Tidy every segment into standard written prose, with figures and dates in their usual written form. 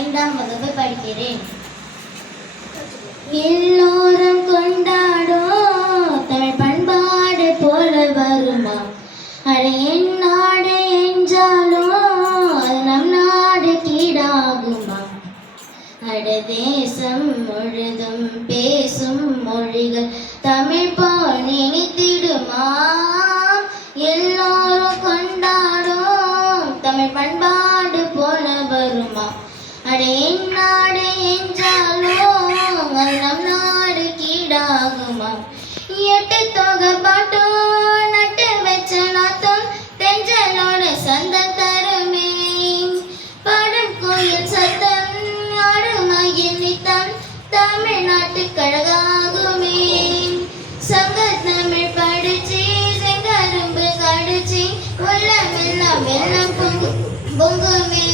5ஆம் வகுப்பு படிக்கிறேன். எல்லோரும் கொண்டாடும் தமிழ் பண்பாடு போல வருமா? அட என் நாடு என்றாலும் அது நம் நாடு கீடாகுமா? அட தேசம் முழுதும் பேசும் மொழிகள் தமிழ் போல் நினைத்திடுமா? எல்லோரும் கொண்டாடும் தமிழ் பண்பாடு போல வருமா? அட என் நாடு என்றாலும் அது நம் நாடு கீடாகுமா? 8 தொகை பாட்டும் நட்டு வச்ச நாத்தம் தெஞ்சலோட சந்தம் தருமே. பாடும் கோயில் சத்தம் ஆடும் மயில் நித்தம் தமிழ்நாட்டு கழகாகுமே. சங்க தமிழ் படிச்சு செங்கரும்பு கடிச்சு உள்ளமெல்லாம் வெள்ளம் பொங்குமே.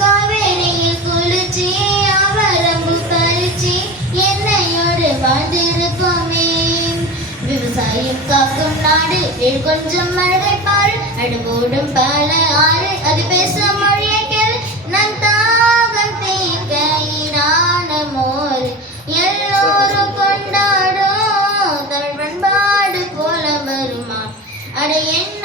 காவேரியில் குளிச்சு அவரம்பு பறிச்சு என்னையோடு வாழ்ந்திருப்போமே. விவசாயம் காக்கும் நாடு கொஞ்சம் அழகை பாரு. அடுவோடும் பல ஆறு அது பேசும் மொழியை கேள். நம் தாகம் தீர்க்க ஈடான மோர். எல்லோரும் கொண்டாடும் தமிழ் பண்பாடு போல வருமா? அட என்